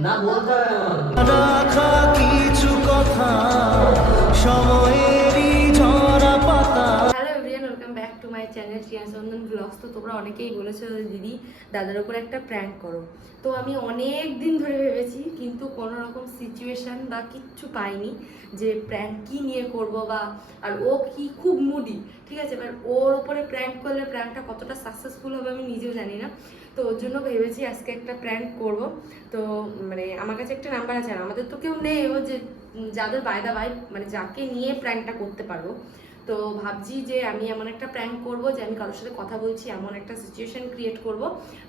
না বলতে। কিছু কথা চন্দন ব্লগস তো তোমরা অনেকেই বলেছ দিদি, দাদার উপর একটা প্র্যাঙ্ক করো। তো আমি অনেক দিন ধরে ভেবেছি, কিন্তু কোনো রকম সিচুয়েশন বা কিচ্ছু পাইনি যে প্র্যাঙ্ক কী নিয়ে করব বা, আর ও কি খুব মুডি ঠিক আছে? এবার ওর উপরে প্র্যাঙ্ক করলে প্র্যাঙ্কটা কতটা সাকসেসফুল হবে আমি নিজেও জানি না। তো ওর জন্য ভেবেছি আজকে একটা প্র্যাঙ্ক করব। তো মানে আমার কাছে একটা নাম্বার আছে আর আমাদের তো কেউ নেই ও যে, যাদের বাইদা বাই মানে যাকে নিয়ে প্র্যাঙ্কটা করতে পারব তো ভাবছি যে আমি এমন একটা প্র্যাঙ্ক করব যে আমি কারোর সাথে কথা বলছি এমন একটা সিচুয়েশন ক্রিয়েট করব।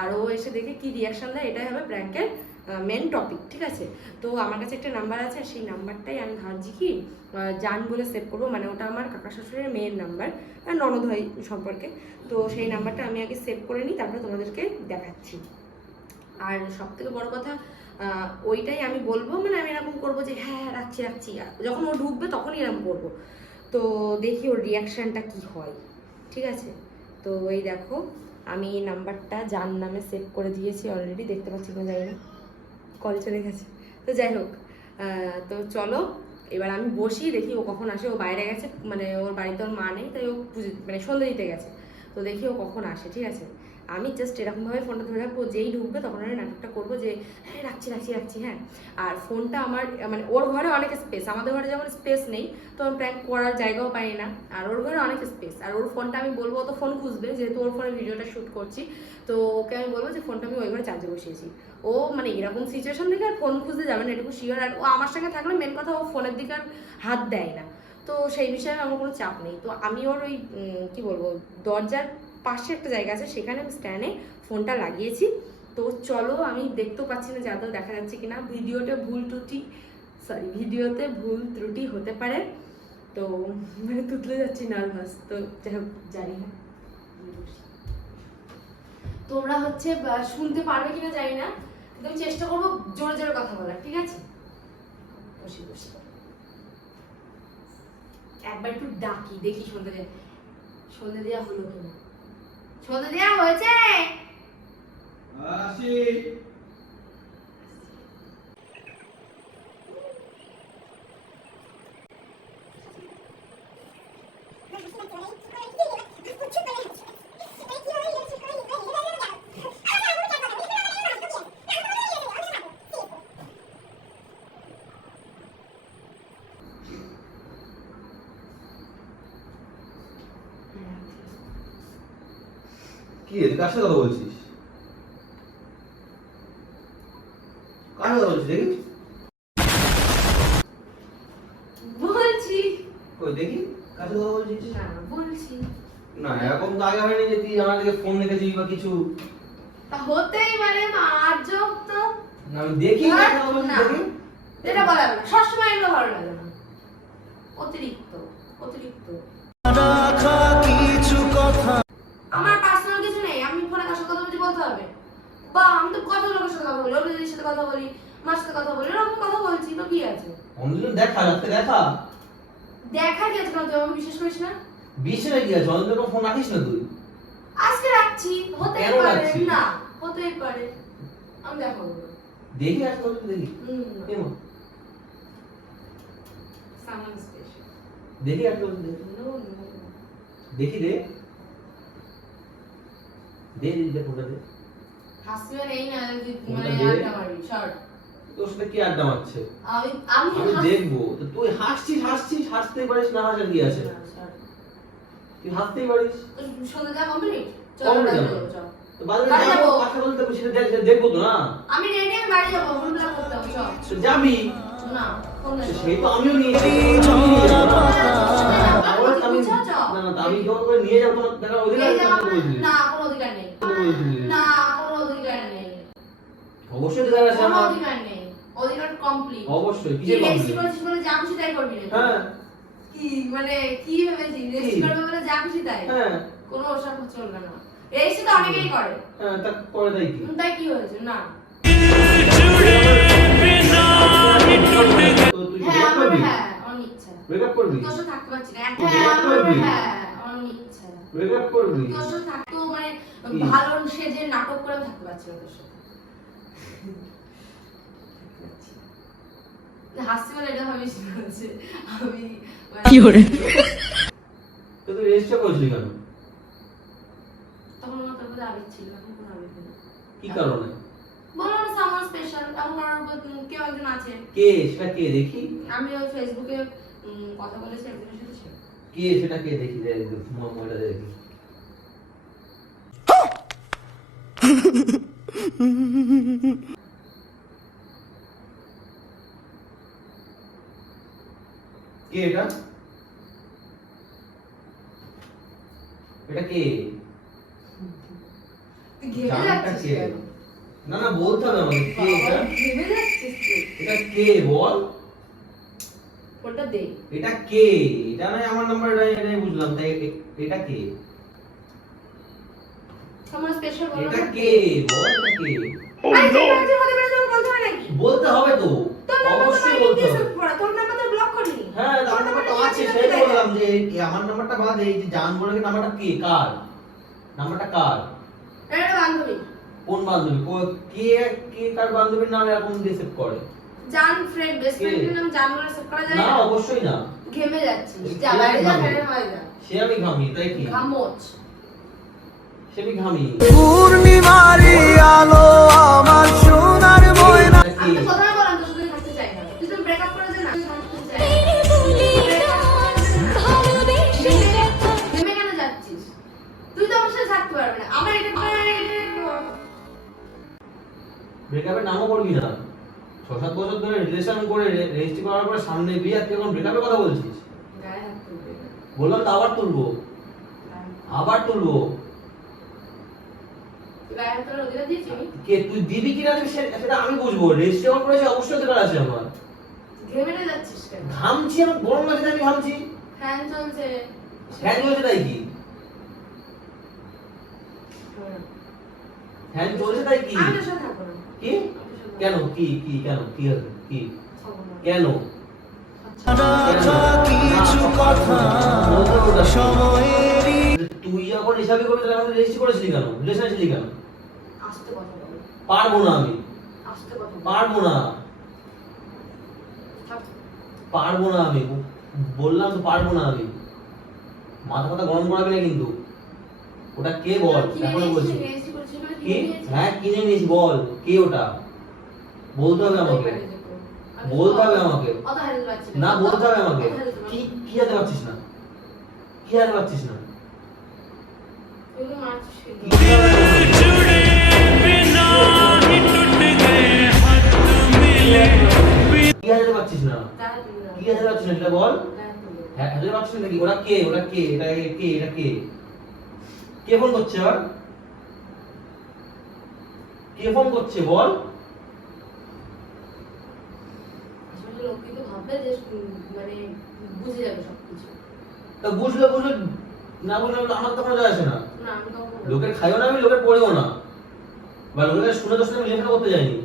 আর ও এসে দেখে কি রিয়াকশন দেয় এটাই হবে প্র্যাঙ্কের মেন টপিক ঠিক আছে? তো আমার কাছে একটা নাম্বার আছে সেই নাম্বারটাই আমি ভাবছি কি জান বলে সেভ করব মানে ওটা আমার কাকা শ্বশুরের মেয়ের নাম্বার ননদ হয় সম্পর্কে। তো সেই নাম্বারটা আমি আগে সেভ করে নিই তারপরে তোমাদেরকে দেখাচ্ছি। আর সব থেকে বড় কথা ওইটাই আমি বলব মানে আমি এরকম করব যে হ্যাঁ হ্যাঁ, রাখছি রাখছি। যখন ও ঢুকবে তখনই এরকম করব। তো দেখি ওর রিয়াকশানটা কি হয়। ঠিক আছে? তো এই দেখো, আমি এই নাম্বারটা যার নামে সেভ করে দিয়েছি অলরেডি দেখতে পাচ্ছি না। যাই কল চলে গেছে। তো যাই হোক তো চলো, এবার আমি বসি, দেখি ও কখন আসে। ও বাইরে গেছে মানে ওর বাড়িতে ওর মা নেই, তাই ও পুজো মানে সন্ধ্যে দিতে গেছে। তো দেখি ও কখন আসে, ঠিক আছে? আমি জাস্ট এরকমভাবে ফোনটা ধরে রাখব, যেই ঢুকবে তখন আমি নাটকটা করব যে হ্যাঁ রাখছি রাখছি রাখছি হ্যাঁ। আর ফোনটা আমার মানে ওর ঘরে অনেক স্পেস আমাদের ঘরে যেমন স্পেস নেই, তো আমি প্র্যাঙ্ক করার জায়গাও পাই না। আর ওর ঘরে অনেক স্পেস আর ওর ফোনটা আমি বলব তো ফোন খুঁজবে, যেহেতু ওর ফোনে ভিডিওটা শ্যুট করছি, তো ওকে আমি বলব যে ফোনটা আমি ওই ঘরে চার্জে বসিয়েছি। ও মানে এরকম সিচুয়েশন থেকে আর ফোন খুঁজতে যাবে না, এটুকু শিওর আর ও আমার সঙ্গে থাকলে মেন কথা ও ফোনের দিকে আর হাত দেয় না। তো সেই বিষয়ে আমার কোনো চাপ নেই। তো আমি ওর ওই কি বলব, দরজার পাশে একটা জায়গা আছে, সেখানে আমি স্ট্যান্ডে ফোনটা লাগিয়েছি। তো চলো, আমি দেখতেও পাচ্ছি না যে আদৌ দেখা যাচ্ছে কিনা। ভিডিওতে ভুল ত্রুটি সরি ভিডিওতে ভুল ত্রুটি হতে পারে। তো মানে তুতলে যাচ্ছি নার্ভাস তো যাই হোক, জানি না। তোমরা হচ্ছে শুনতে পারবে কিনা জানি না। কিন্তু আমি চেষ্টা করব জোরে জোরে কথা বলার, ঠিক আছে? বসি বসি। একবার একটু ডাকি, দেখি সন্ধ্যে সন্ধ্যে দেওয়া হলো কিনা। সন্ধ্যে দেওয়া হয়েছে আসি। কি রে, কার সাথে কথা বলছিস? কার সাথে বলছিস দেখি? বলছি। কই দেখি? কার সাথে কথা বলছিস? না বলছি। না এরকম তো আগে হয়নি যে তুই আমার দিকে ফোন দেখেছিস বা কিছু। তা হতেই পারে মার্জব তো। না আমি দেখি না, কার বলছিস দেখি। এটা বলা না। সবসময় এগুলো ভালো লাগে না। অতিরিক্ত অতিরিক্ত। রাখা আমি তো কত লোকের সাথে কথা বলি? ওর দিদির সাথে কথা বলি মার সাথে কথা বলি এরকম কথা বলছি তো কি আছে? অন্যদিন দেখা রাখতে দেখা। দেখা গেছে না তুই আমাকে বিশ্বাস করিস না? বিশে কি আছে? অন্যদিন কোনো ফোন রাখিস না তুই? আজকে রাখছি কেন পারে। না হতেই পারে। আমি দেখাবো না। দেখি আজকে দেখি। হুম, না। কেন দেখি আজকে দেখি. দেখি দে দে দে ফোনটা দে। হাসবি এই না মানে আড্ডা মারবি শর্ট তোর সাথে কি আড্ডা মারছে? আমি আমি আমি দেখব। তো তুই হাসছিস হাসছিস হাসতেই পারিস না হাসার কি আছে? তুই হাসতেই পারিস। সন্ধ্যা কমপ্লিট চল Complete বাড়ি আমার। যাব, চল। তো বাজারে বাড়ি যাব যাব। কথা বলতে হবে, সেটা দেখ- দেখব তো না? আমি রেডি আমি বাড়ি যাব ফোন প্লাগ করতে হবে চল। যাবি? না ফোন তো নাই। সেই তো আমিও নিয়ে আমি যখন করে নিয়ে যাব অধিকার। না কোনো অধিকার নেই তুমি বলছিলি। না কোনো অধিকার নেই অবশ্যই অধিকার আছে আমার। অধিকার নেই। অধিকার কমপ্লিট অবশ্যই কি রেজিস্ট্রি করেছিস বলে যা খুশি তাই করবি হ্যাঁ। কি মানে কি ভেবেছিস? রেজিস্ট্রি করবে বলে যা খুশি তাই? হ্যাঁ। কোনো ওসব চলবে না। রেজিস্ট্রি তো অনেকেই করে। হ্যাঁ তা পরে তাই কি? তাই কি হয়েছে? না। হ্যাঁ ব্রেকআপ করবি? হ্যাঁ আমার ইচ্ছা ব্রেকআপ করবি? তোর সাথে থাকতে পারছি না। তুই হ্যাঁ breakup আমার করবি? হ্যাঁ আমার ইচ্ছা ব্রেকআপ করবি? তোর সাথে থাকতেও মানে ভালো সেজে নাটক করে থাকতে পারছি না তোর সাথে। হাসি বলে এটা ভাবিস না আমি কি করে? তো তুই রেজিস্টার করেছিলি কেন? তখন আমার তোর আবেগ ছিল এখন কোনো আবেগ নেই কি কারণে? বললাম সামার স্পেশাল এখন আমার কেউ একজন আছে। কে? সেটা কে? দেখি। আমি ওই ফেসবুকে কথা বলেছি একজনের সাথে কে? সেটা কে? দেখি মহিলা দেখি। কে এটা? এটা কে? না না বলতে হবে আমাকে কে এটা? কে বল? ওটা দে। এটা কে? এটা নয় আমার নাম্বার বুঝলাম তাই এটা কে? সামার স্পেশাল বলো এটা কে বল এটা কে আরে তুই মাঝে মাঝে মাঝে মাঝে বলতে হয় নাকি? বলতে হবে তো তোর নাম্বার তো অবশ্যই বলতে হবে তোর নাম্বার তো block করিনি। হ্যাঁ আমার নাম্বারটা তোর আছে সেই বললাম যে আমার নাম্বারটা বাদে এই যে জান বলে নাম্বারটা কে কার নাম্বারটা কার এটা বান্ধবী। কোন বান্ধবী কো- কে কে কার বান্ধবীর নাম এরকম দিয়ে সেভ করে জান friend, best কে? নাম জান বলে save করা যায় না? অবশ্যই না ঘেমে যাচ্ছিস। যা, বাইরে যা, ঘামে? ফেলে সে আমি ঘামি তাই কি ঘামোচ। ঘামি? পূর্ণিমারি আলো আমার সোনার ময়না। ব্রেকআপের নামও করবি না। ছ সাত বছর ধরে রিলেশন করে রেজিস্ট্রি করার পরে সামনে বিয়ে আর তুই এখন ব্রেকআপের কথা বলছিস। বললাম তো আবার তুলবো। আবার তুলবো তুই গায়ে হাত তোলার অধিকার দিয়েছি আমি? কে তুই দিবি কিনা সেটা আমি বুঝব। রেজিস্ট্রি যখন করেছি অবশ্যই অধিকার আছে আমার। ঘেমে যাচ্ছিস কেন? ঘামছি আমার গরম লাগছে আমি ঘামছি। ফ্যান চলছে। ফ্যান চলছে তাই কি? ফ্যান চলছে তাই কি? আমি তোর থাকব না। কি? কেন? কি কি কেন? কি আছে? কি? কেন? কিছু কথা। সময়েরই তুই যখন হিসাবে করবি তাহলে আমাকে রেজিস্ট্রি করেছিলি কেন? রিলেশন ছিলি কেন? পারব না। আমি। পারব না। পারব না। আমি। বললাম তো পারব না আমি। মাথা কথা গরম করাবি না কিন্তু। ওটা কে বল? এখনও বলছি। কি? হ্যাঁ কিনে নিয়েছি বল। কে ওটা? বলতে হবে আমাকে। বলতে হবে আমাকে। না। বলতে হবে আমাকে। কি না। কি হাতে পাচ্ছিস না? কি হাতে পাচ্ছিস না? কি সেটা বল। হ্যাঁ হাতে পাচ্ছিস নাকি? ওরা কে? ওরা কে? এটা কে? এটা কে? কে ফোন করছে আবার কে ফোন করছে? বল। মানে তা বুঝলে বুঝলে না বুঝলে আমার তো কোনো যায় আসে না। লোকের খাইও না আমি লোকের পড়েও না। বা লোকের শুনে দোষ আমি লেখাটা করতে যাইনি।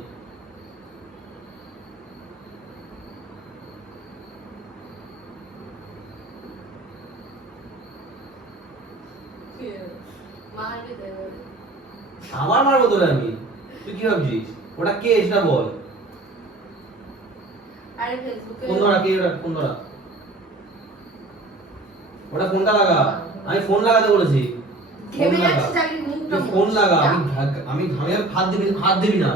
আমার মারবো তোরে আমি? তুই কি ভাবছিস? ওটা কে সেটা বল। আরে ফেসবুকে কোন ধরা কে ওটা কোন ধরা। ওটা ফোনটা লাগা। আমি ফোন লাগাতে বলেছি। ফোন ঘেমে লাগা। যাচ্ছিস মুখটা ফোন লাগা। আমি আমি ঘামে হাত দিবি হাত দিবি না।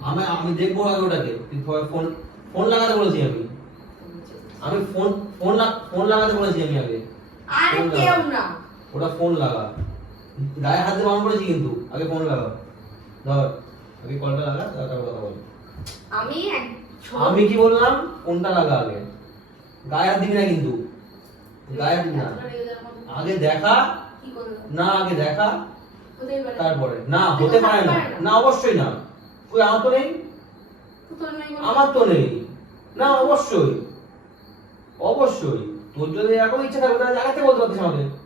আমি আমি দেখব আগে ওটাকে। তুই ফোন ফোন লাগাতে বলেছি আমি। আমি ফোন ফোন ফোন লাগাতে বলেছি আমি আগে। আরে কেউ না। ওটা ফোন লাগা। গায়ে হাত দিয়ে বারণ করেছি কিন্তু আগে ফোন লাগা ধর আগে কলটা লাগা তারপর কথা বল। আমি আমি কি বললাম? ফোনটা লাগা আগে। গায়ে হাত দিবি না কিন্তু। গায়ে হাত না। আগে দেখা না আগে দেখা তারপরে। না হতে পারে না। না। অবশ্যই না। ওই আমার তো নেই? আমার তো নেই। না অবশ্যই। অবশ্যই। তোর যদি এরকম ইচ্ছা থাকবে তাহলে আগে থেকে বলতে পারতিস আমাকে।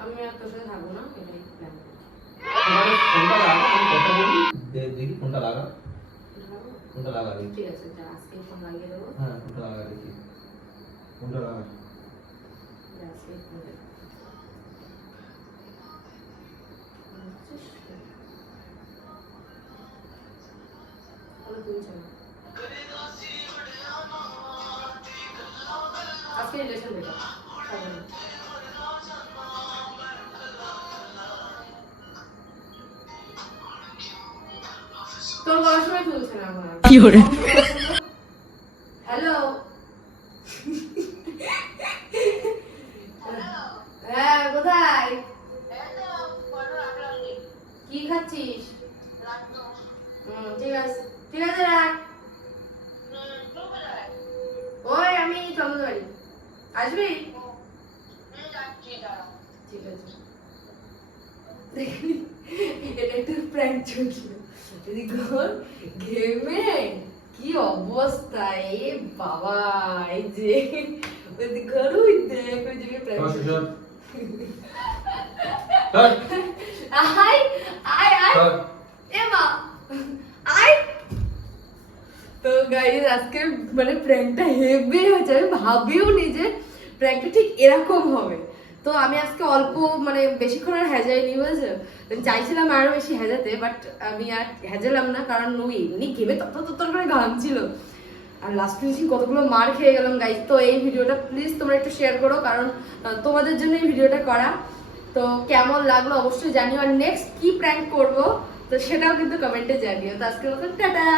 আমি আর তোর সাথে থাকব না এটাই প্ল্যান ফোনটা লাগা আমি কথা বলি? দেখি ফোনটা লাগা। ফোনটা লাগা? দেখি ঠিক আছে যা আজকে ফোন লাগিয়ে দেবো। হ্যাঁ ফোনটা লাগা দেখি। ফোনটা লাগা? আজকে ফোন রিলেশন বেটার তোর বলার সময় তুলছে না আমার কি hore হ্যালো হ্যাঁ কোথায়? কি খাচ্ছিস? ঠিক আছে। ঠিক আছে রাখ। ওই আমি আসবি? ঠিক আছে। এটা একটা প্র্যাঙ্ক চলছিল ওর ঘেমে কি অবস্থা? এ বাবা এই যে ওই দেখ ওই যে। চল, আয় আয় আয়। এমা আয়। তো গাইস আজকে মানে প্র্যাঙ্কটা হেভি হয়েছে। আমি ভাবিও নি যে প্র্যাঙ্কটা ঠিক এরকম হবে। তো আমি আজকে অল্প মানে বেশিক্ষণ আর বুঝেছ? আমি চাইছিলাম আরও বেশি হেজাতে বাট আমি আর হেজালাম না, কারণ ওই এমনি গেমে তত তত করে ঘামছিল আর লাস্ট ফিনিশিং কতগুলো মার খেয়ে গেলাম গাইজ তো এই ভিডিওটা প্লিজ তোমরা একটু শেয়ার করো, কারণ তোমাদের জন্য এই ভিডিওটা করা। তো কেমন লাগল অবশ্যই জানিও, আর নেক্সট কি প্র্যাঙ্ক করব, তো সেটাও কিন্তু কমেন্টে জানিও। তো আজকের মতন, টাটা!